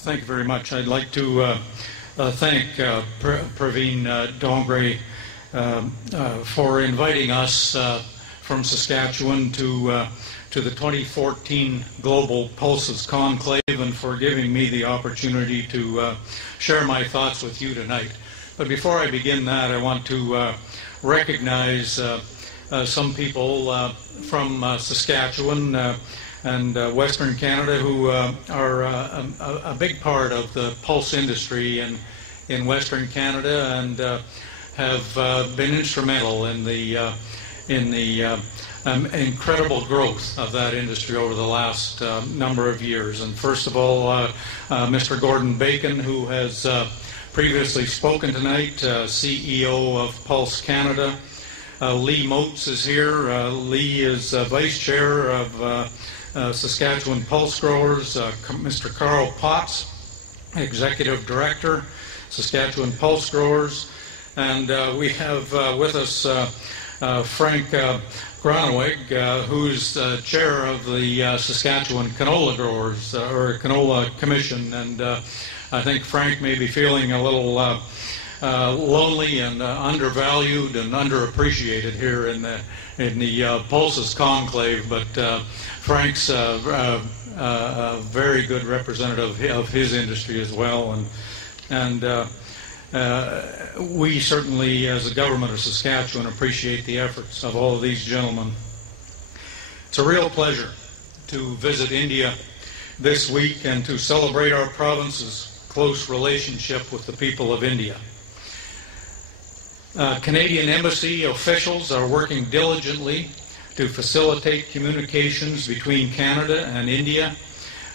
Thank you very much. I'd like to thank Praveen Dongre for inviting us from Saskatchewan to the 2014 Global Pulses Conclave and for giving me the opportunity to share my thoughts with you tonight. But before I begin that, I want to recognize some people from Saskatchewan and Western Canada who are a big part of the pulse industry in Western Canada and have been instrumental in the incredible growth of that industry over the last number of years. And first of all, Mr. Gordon Bacon, who has previously spoken tonight, CEO of Pulse Canada. Lee Moats is here. Lee is Vice Chair of Saskatchewan Pulse Growers. Mr. Carl Potts, Executive Director, Saskatchewan Pulse Growers. And we have with us Frank Groneweg, who's chair of the Saskatchewan Canola Growers, or Canola Commission. And I think Frank may be feeling a little lonely and undervalued and underappreciated here in the Pulses Conclave, but Frank's a very good representative of his industry as well, and we certainly, as a government of Saskatchewan, appreciate the efforts of all of these gentlemen. It's a real pleasure to visit India this week and to celebrate our province's close relationship with the people of India. Canadian Embassy officials are working diligently to facilitate communications between Canada and India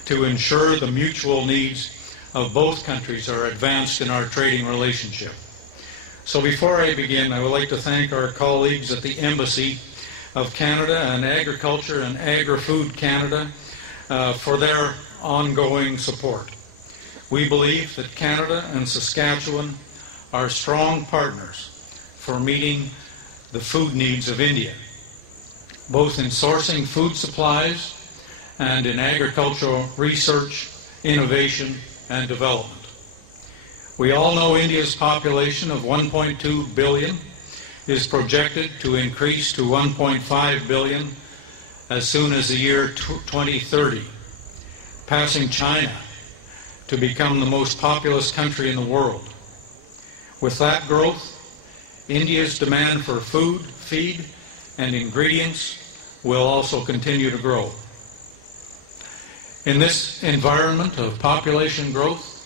to ensure the mutual needs of both countries are advanced in our trading relationship. So before I begin, I would like to thank our colleagues at the Embassy of Canada and Agriculture and Agri-Food Canada for their ongoing support. We believe that Canada and Saskatchewan are strong partners for meeting the food needs of India, both in sourcing food supplies and in agricultural research, innovation, and development. We all know India's population of 1.2 billion is projected to increase to 1.5 billion as soon as the year 2030, passing China to become the most populous country in the world. With that growth, India's demand for food, feed, and ingredients will also continue to grow. In this environment of population growth,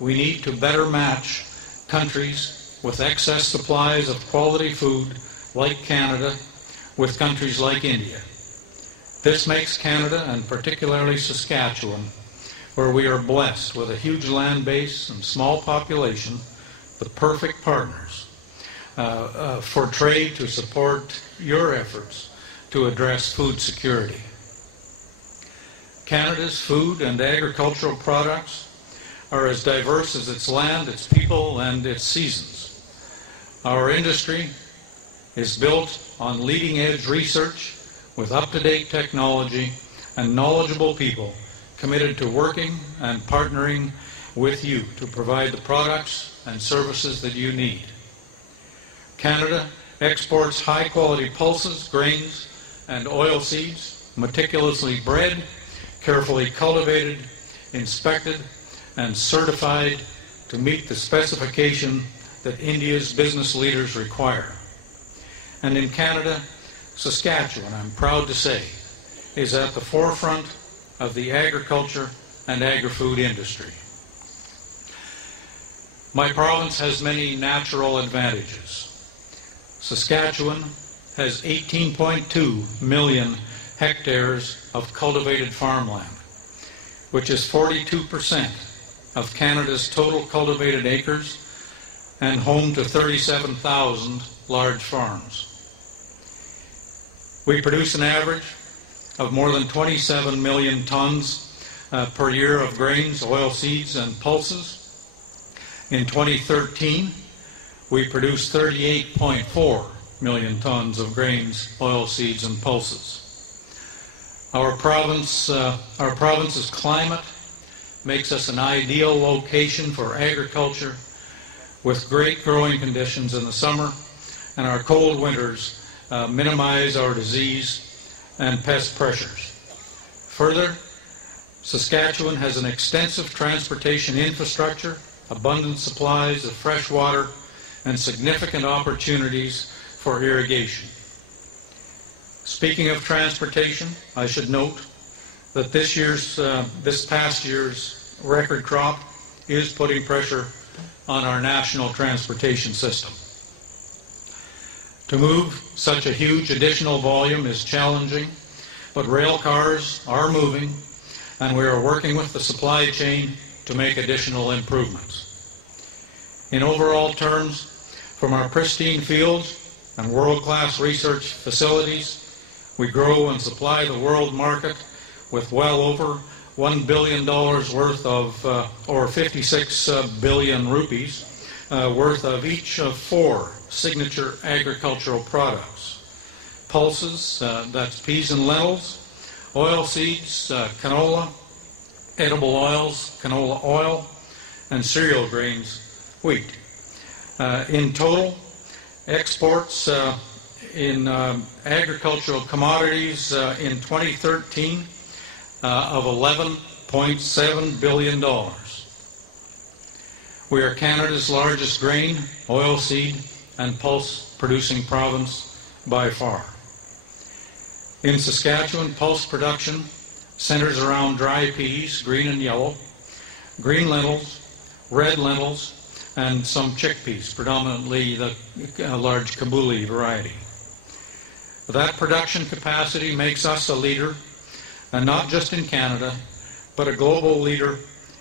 we need to better match countries with excess supplies of quality food like Canada with countries like India. This makes Canada, and particularly Saskatchewan, where we are blessed with a huge land base and small population, the perfect partners for trade to support your efforts to address food security. Canada's food and agricultural products are as diverse as its land, its people, and its seasons. Our industry is built on leading-edge research with up-to-date technology and knowledgeable people committed to working and partnering with you to provide the products and services that you need. Canada exports high-quality pulses, grains, and oilseeds, meticulously bred, carefully cultivated, inspected, and certified to meet the specification that India's business leaders require. And in Canada, Saskatchewan, I'm proud to say, is at the forefront of the agriculture and agri-food industry. My province has many natural advantages. Saskatchewan has 18.2 million hectares of cultivated farmland, which is 42% of Canada's total cultivated acres and home to 37,000 large farms. We produce an average of more than 27 million tons per year of grains, oilseeds, and pulses. In 2013, we produced 38.4 million tons of grains, oilseeds, and pulses. Our province's climate, makes us an ideal location for agriculture, with great growing conditions in the summer, and our cold winters minimize our disease and pest pressures. Further, Saskatchewan has an extensive transportation infrastructure, abundant supplies of fresh water, and significant opportunities for irrigation. Speaking of transportation, I should note that this past year's record crop is putting pressure on our national transportation system. To move such a huge additional volume is challenging, but rail cars are moving, and we are working with the supply chain to make additional improvements. In overall terms, from our pristine fields and world-class research facilities, we grow and supply the world market with well over $1 billion worth of, or 56 billion rupees, worth of each of 4 signature agricultural products. Pulses, that's peas and lentils, oilseeds, canola, edible oils, canola oil, and cereal grains, wheat. In total, exports in agricultural commodities in 2013 of $11.7 billion. We are Canada's largest grain, oilseed, and pulse producing province by far. In Saskatchewan, pulse production centers around dry peas, green and yellow, green lentils, red lentils, and some chickpeas, predominantly the large Kabuli variety. That production capacity makes us a leader, and not just in Canada, but a global leader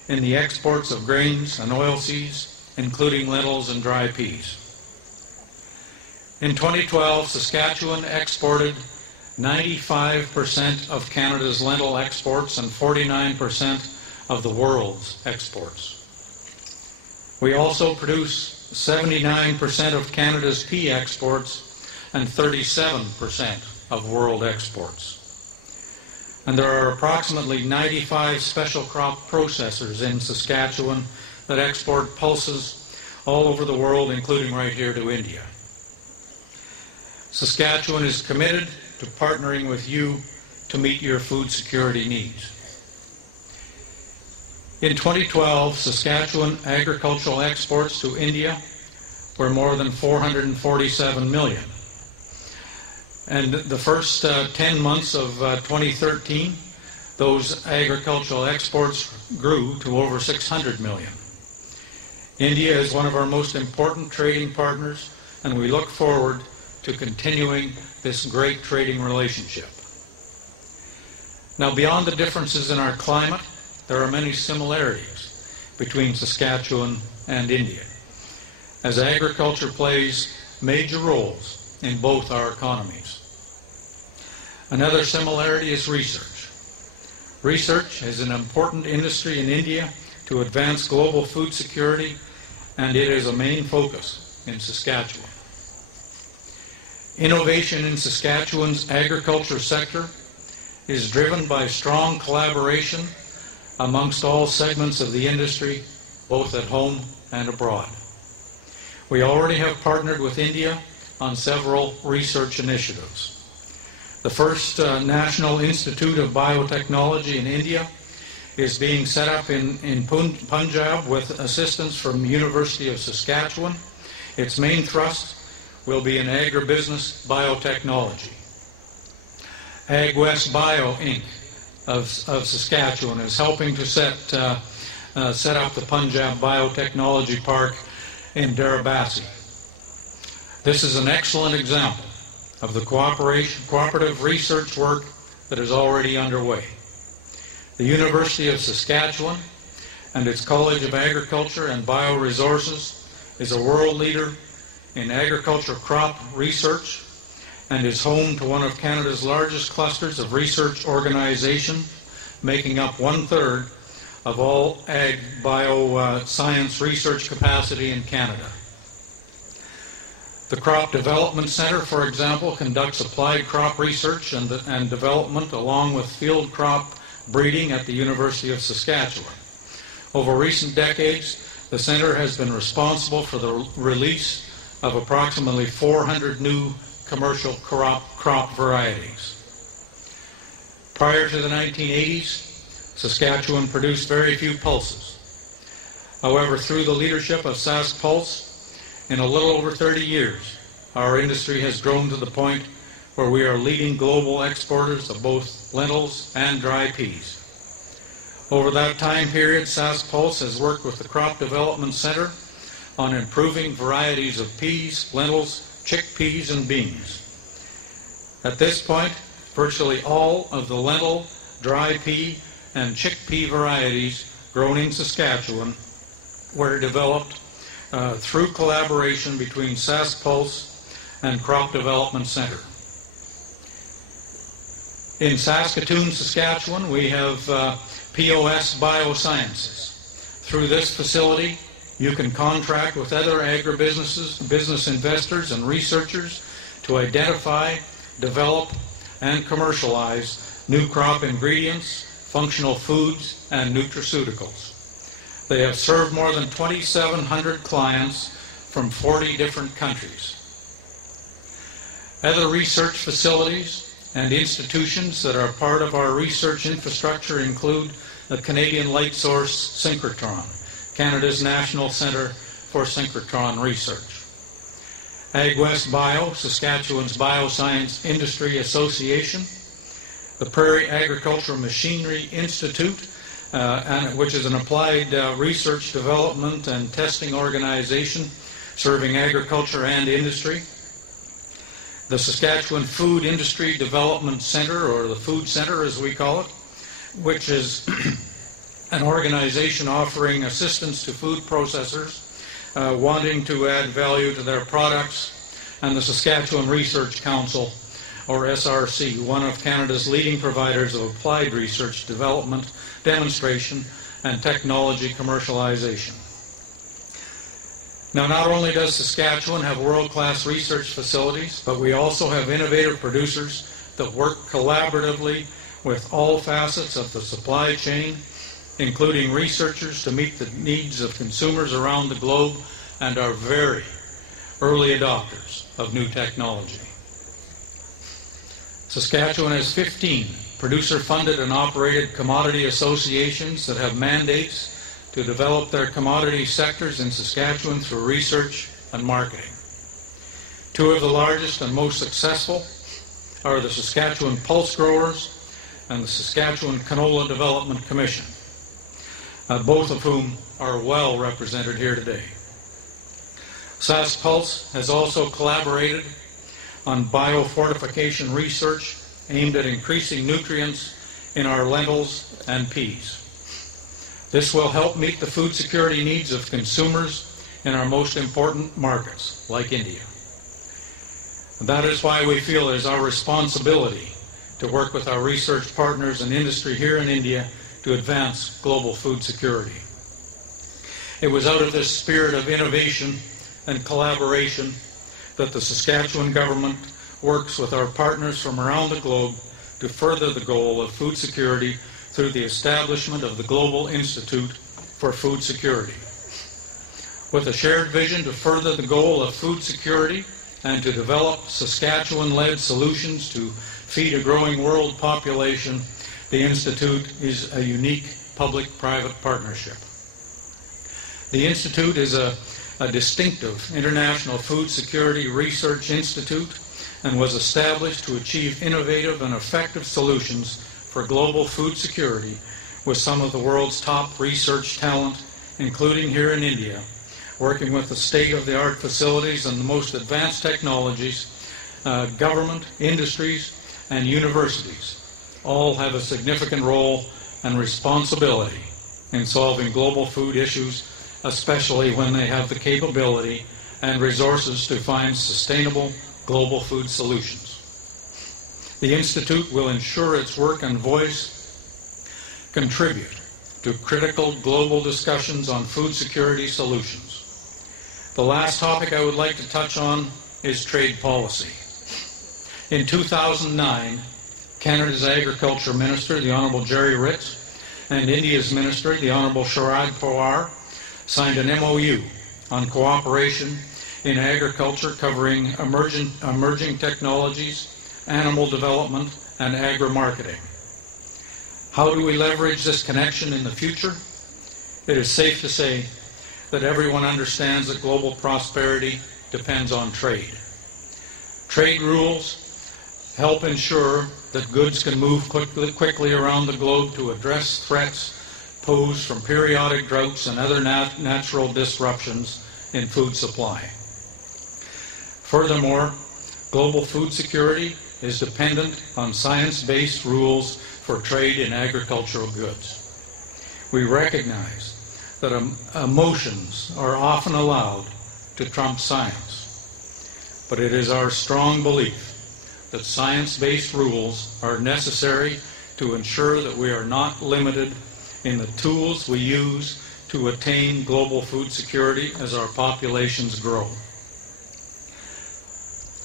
in the exports of grains and oilseeds, including lentils and dry peas. In 2012, Saskatchewan exported 95% of Canada's lentil exports and 49% of the world's exports. We also produce 79% of Canada's pea exports and 37% of world exports. And there are approximately 95 special crop processors in Saskatchewan that export pulses all over the world, including right here to India. Saskatchewan is committed to partnering with you to meet your food security needs. In 2012, Saskatchewan agricultural exports to India were more than 447 million. And the first 10 months of 2013, those agricultural exports grew to over 600 million. India is one of our most important trading partners, and we look forward to continuing this great trading relationship. Now, beyond the differences in our climate, there are many similarities between Saskatchewan and India, as agriculture plays major roles in both our economies. Another similarity is research. Research is an important industry in India to advance global food security, and it is a main focus in Saskatchewan. Innovation in Saskatchewan's agriculture sector is driven by strong collaboration amongst all segments of the industry, both at home and abroad. We already have partnered with India on several research initiatives. The first National Institute of Biotechnology in India is being set up in Punjab with assistance from the University of Saskatchewan. Its main thrust will be in agribusiness biotechnology. AgWest Bio Inc. of Saskatchewan is helping to set up the Punjab Biotechnology Park in Darabasi. This is an excellent example of the cooperative research work that is already underway. The University of Saskatchewan and its College of Agriculture and Bioresources is a world leader in agriculture crop research and is home to one of Canada's largest clusters of research organizations, making up 1/3 of all ag bioscience research capacity in Canada. The Crop Development Center, for example, conducts applied crop research and development along with field crop breeding at the University of Saskatchewan. Over recent decades, the Centre has been responsible for the release of approximately 400 new commercial crop varieties. Prior to the 1980s, Saskatchewan produced very few pulses. However, through the leadership of Sask Pulse, in a little over 30 years, our industry has grown to the point where we are leading global exporters of both lentils and dry peas. Over that time period, Sask Pulse has worked with the Crop Development Centre on improving varieties of peas, lentils, chickpeas, and beans. At this point, virtually all of the lentil, dry pea, and chickpea varieties grown in Saskatchewan were developed through collaboration between Sask Pulse and Crop Development Centre. In Saskatoon, Saskatchewan, we have POS Biosciences. Through this facility, you can contract with other agribusinesses, business investors, and researchers to identify, develop, and commercialize new crop ingredients, functional foods, and nutraceuticals. They have served more than 2,700 clients from 40 different countries. Other research facilities and institutions that are part of our research infrastructure include the Canadian Light Source Synchrotron, Canada's National Centre for Synchrotron Research. AgWest Bio, Saskatchewan's Bioscience Industry Association, the Prairie Agricultural Machinery Institute, which is an applied research, development, and testing organization serving agriculture and industry. The Saskatchewan Food Industry Development Centre, or the Food Centre as we call it, which is an organization offering assistance to food processors wanting to add value to their products, and the Saskatchewan Research Council, or SRC, one of Canada's leading providers of applied research, development, demonstration, and technology commercialization. Now, not only does Saskatchewan have world-class research facilities, but we also have innovative producers that work collaboratively with all facets of the supply chain, including researchers to meet the needs of consumers around the globe, and are very early adopters of new technology. Saskatchewan has 15 producer-funded and operated commodity associations that have mandates to develop their commodity sectors in Saskatchewan through research and marketing. Two of the largest and most successful are the Saskatchewan Pulse Growers and the Saskatchewan Canola Development Commission, both of whom are well represented here today. Sask Pulse has also collaborated on biofortification research aimed at increasing nutrients in our lentils and peas. This will help meet the food security needs of consumers in our most important markets, like India. And that is why we feel it is our responsibility to work with our research partners and industry here in India to advance global food security. It was out of this spirit of innovation and collaboration that the Saskatchewan government works with our partners from around the globe to further the goal of food security through the establishment of the Global Institute for Food Security. With a shared vision to further the goal of food security and to develop Saskatchewan-led solutions to feed a growing world population, the Institute is a unique public-private partnership. The Institute is a distinctive international food security research institute and was established to achieve innovative and effective solutions for global food security with some of the world's top research talent, including here in India, working with the state-of-the-art facilities and the most advanced technologies. Government, industries, and universities all have a significant role and responsibility in solving global food issues, especially when they have the capability and resources to find sustainable global food solutions. The Institute will ensure its work and voice contribute to critical global discussions on food security solutions. The last topic I would like to touch on is trade policy. In 2009, Canada's Agriculture Minister, the Honourable Jerry Ritz, and India's Minister, the Honorable Sharad Pawar, signed an MOU on cooperation in agriculture covering emerging technologies, animal development, and agri-marketing. How do we leverage this connection in the future? It is safe to say that everyone understands that global prosperity depends on trade. Trade rules help ensure that goods can move quickly around the globe to address threats posed from periodic droughts and other natural disruptions in food supply. Furthermore, global food security is dependent on science-based rules for trade in agricultural goods. We recognize that emotions are often allowed to trump science, but it is our strong belief that science-based rules are necessary to ensure that we are not limited in the tools we use to attain global food security as our populations grow.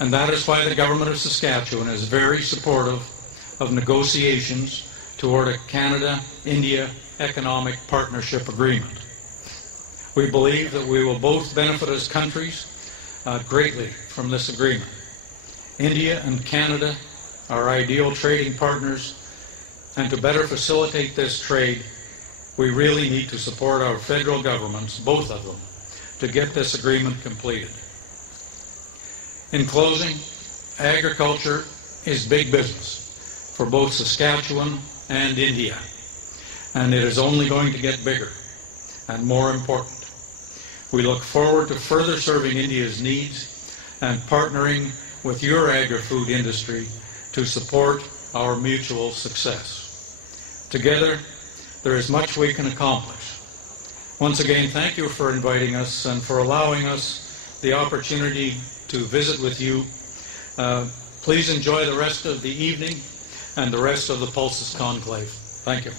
And that is why the Government of Saskatchewan is very supportive of negotiations toward a Canada-India Economic Partnership Agreement. We believe that we will both benefit as countries greatly from this agreement. India and Canada are ideal trading partners, and to better facilitate this trade, we really need to support our federal governments, both of them, to get this agreement completed. In closing, agriculture is big business for both Saskatchewan and India, and it is only going to get bigger and more important. We look forward to further serving India's needs and partnering with your agri-food industry to support our mutual success. Together, there is much we can accomplish. Once again, thank you for inviting us and for allowing us the opportunity to visit with you. Please enjoy the rest of the evening and the rest of the Pulses Conclave. Thank you.